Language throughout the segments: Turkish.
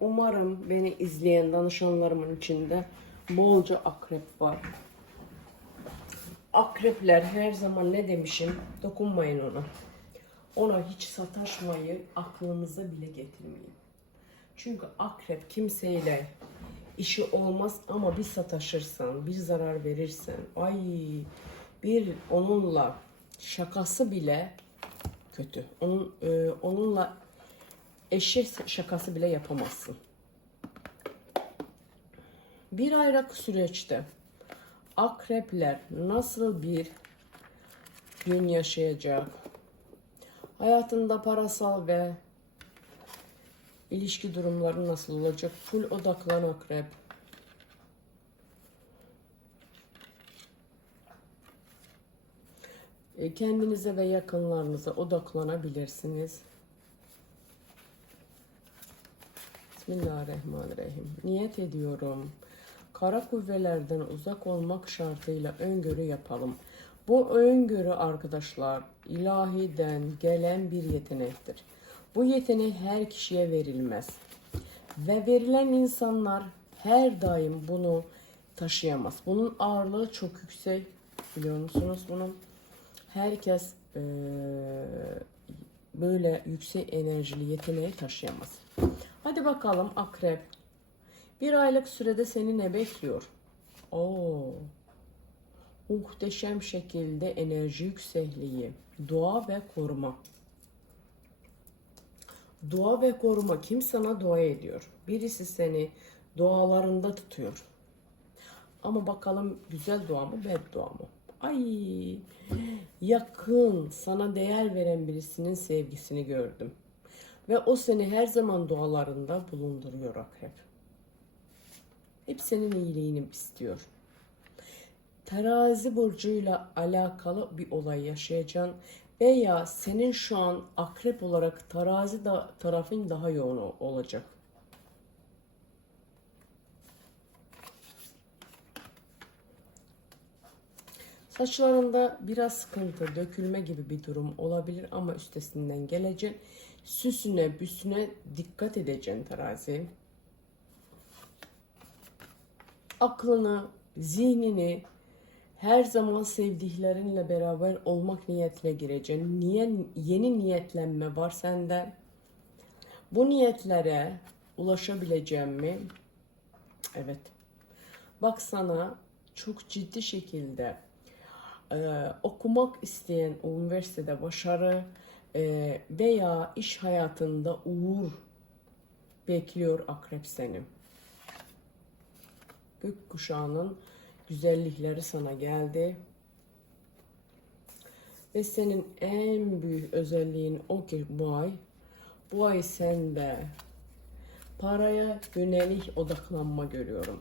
Umarım beni izleyen danışanlarımın içinde bolca akrep var. Akrepler her zaman ne demişim? Dokunmayın ona. Ona hiç sataşmayı aklınıza bile getirmeyin. Çünkü akrep kimseyle işi olmaz ama bir sataşırsan, bir zarar verirsen, ay bir onunla şakası bile kötü. Onun e, onunla eşi şakası bile yapamazsın. Bir aylık süreçte akrepler nasıl bir gün yaşayacak? Hayatında parasal ve ilişki durumları nasıl olacak? Full odaklan akrep. E, Kendinize ve yakınlarınıza odaklanabilirsiniz. Bismillahirrahmanirrahim. Niyet ediyorum. Kara kuvvelerden uzak olmak şartıyla öngörü yapalım. Bu öngörü arkadaşlar ilahiden gelen bir yetenektir. Bu yetenek her kişiye verilmez. Ve verilen insanlar her daim bunu taşıyamaz. Bunun ağırlığı çok yüksek. Biliyor musunuz bunu? Herkes eee, böyle yüksek enerjili yeteneği taşıyamaz. Hadi bakalım akrep. Bir aylık sürede seni ne bekliyor? Oo. Muhteşem şekilde enerji yüksekliği, dua ve koruma. Dua ve koruma kim sana dua ediyor? Birisi seni dualarında tutuyor. Ama bakalım güzel dua mı, beddua mı? Ay yakın, sana değer veren birisinin sevgisini gördüm. Ve o seni her zaman dualarında bulunduruyor akrep. Hep senin iyiliğini istiyor. Terazi burcuyla alakalı bir olay yaşayacaksın veya senin şu an akrep olarak terazi da, tarafın daha yoğun olacak. Saçlarında biraz sıkıntı, dökülme gibi bir durum olabilir ama üstesinden geleceksin. Süsüne, büsüne dikkat edeceksin terazi. Aklını, zihnini her zaman sevdiklerinle beraber olmak niyetine gireceksin. Niye, yeni niyetlenme var sende. Bu niyetlere ulaşabileceğim mi? Evet. Bak sana çok ciddi şekilde e, okumak isteyen üniversitede başarı e, veya iş hayatında uğur bekliyor akrep seni. Gökkuşağının güzellikleri sana geldi. Ve senin en büyük özelliğin o ki bu ay, bu ay sende paraya yönelik odaklanma görüyorum.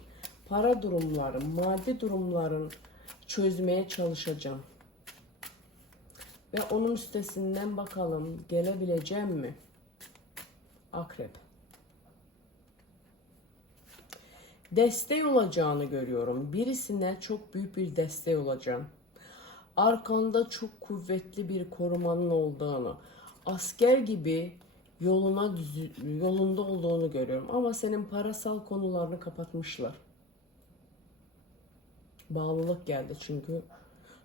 Para durumların, maddi durumların çözmeye çalışacağım. Ve onun üstesinden bakalım gelebileceğim mi? Akrep. Destek olacağını görüyorum. Birisine çok büyük bir destek olacağım. Arkanda çok kuvvetli bir korumanın olduğunu, asker gibi yoluna yolunda olduğunu görüyorum. Ama senin parasal konularını kapatmışlar. Bağlılık geldi çünkü.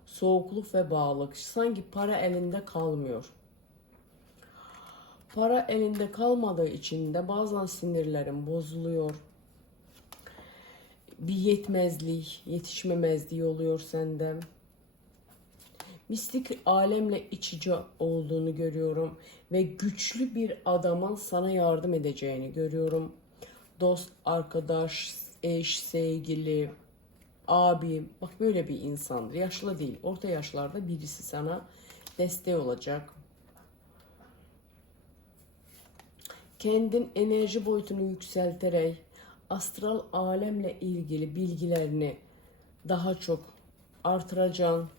Soğukluk ve bağlılık. Sanki para elinde kalmıyor. Para elinde kalmadığı için de bazen sinirlerin bozuluyor. Bir yetmezlik, yetişmemezliği oluyor sende. Mistik alemle iç içe olduğunu görüyorum ve güçlü bir adamın sana yardım edeceğini görüyorum. Dost, arkadaş, eş, sevgili, abi bak böyle bir insandır. Yaşlı değil, orta yaşlarda birisi sana destek olacak. Kendin enerji boyutunu yükselterek astral alemle ilgili bilgilerini daha çok artıracaksın.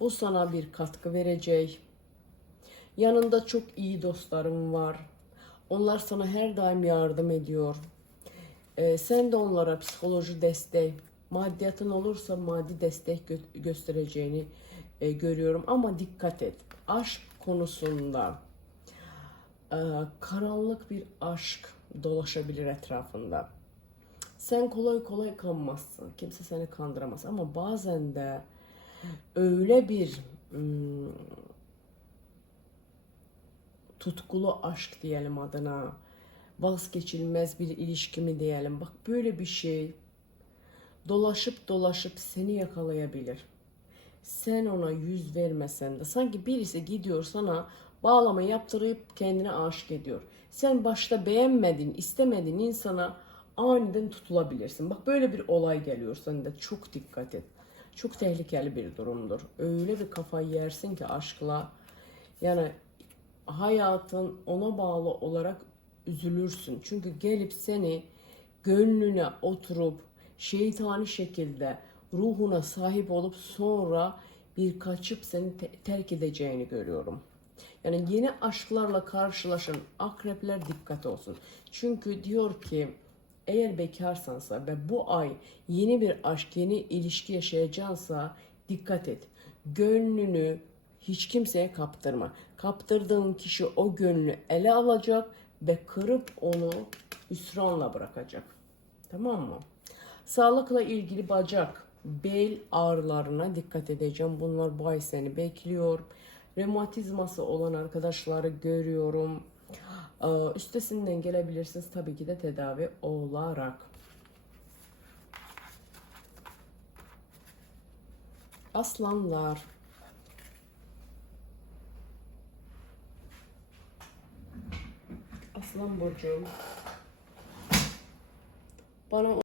Bu sana bir katkı verecek. Yanında çok iyi dostlarım var. Onlar sana her daim yardım ediyor. Ee, sen de onlara psikoloji destek, maddiyatın olursa maddi destek gö- göstereceğini e, görüyorum. Ama dikkat et. Aşk konusunda e, karanlık bir aşk dolaşabilir etrafında. Sen kolay kolay kanmazsın. Kimse seni kandıramaz. Ama bazen de öyle bir hmm, tutkulu aşk diyelim adına vazgeçilmez bir ilişki mi diyelim. Bak böyle bir şey dolaşıp dolaşıp seni yakalayabilir. Sen ona yüz vermesen de sanki birisi gidiyor sana bağlama yaptırıp kendine aşık ediyor. Sen başta beğenmedin, istemediğin insana aniden tutulabilirsin. Bak böyle bir olay geliyor sana da çok dikkat et. Çok tehlikeli bir durumdur. Öyle bir kafayı yersin ki aşkla. Yani hayatın ona bağlı olarak üzülürsün. Çünkü gelip seni gönlüne oturup şeytani şekilde ruhuna sahip olup sonra bir kaçıp seni te- terk edeceğini görüyorum. Yani yeni aşklarla karşılaşan akrepler dikkat olsun. Çünkü diyor ki eğer bekarsansa ve bu ay yeni bir aşk, yeni ilişki yaşayacaksa dikkat et. Gönlünü hiç kimseye kaptırma. Kaptırdığın kişi o gönlünü ele alacak ve kırıp onu üsranla bırakacak. Tamam mı? Sağlıkla ilgili bacak, bel ağrılarına dikkat edeceğim. Bunlar bu ay seni bekliyor. Rematizması olan arkadaşları görüyorum. Ee, Üstesinden gelebilirsiniz tabii ki de tedavi olarak. Aslanlar. Aslan burcu. Bana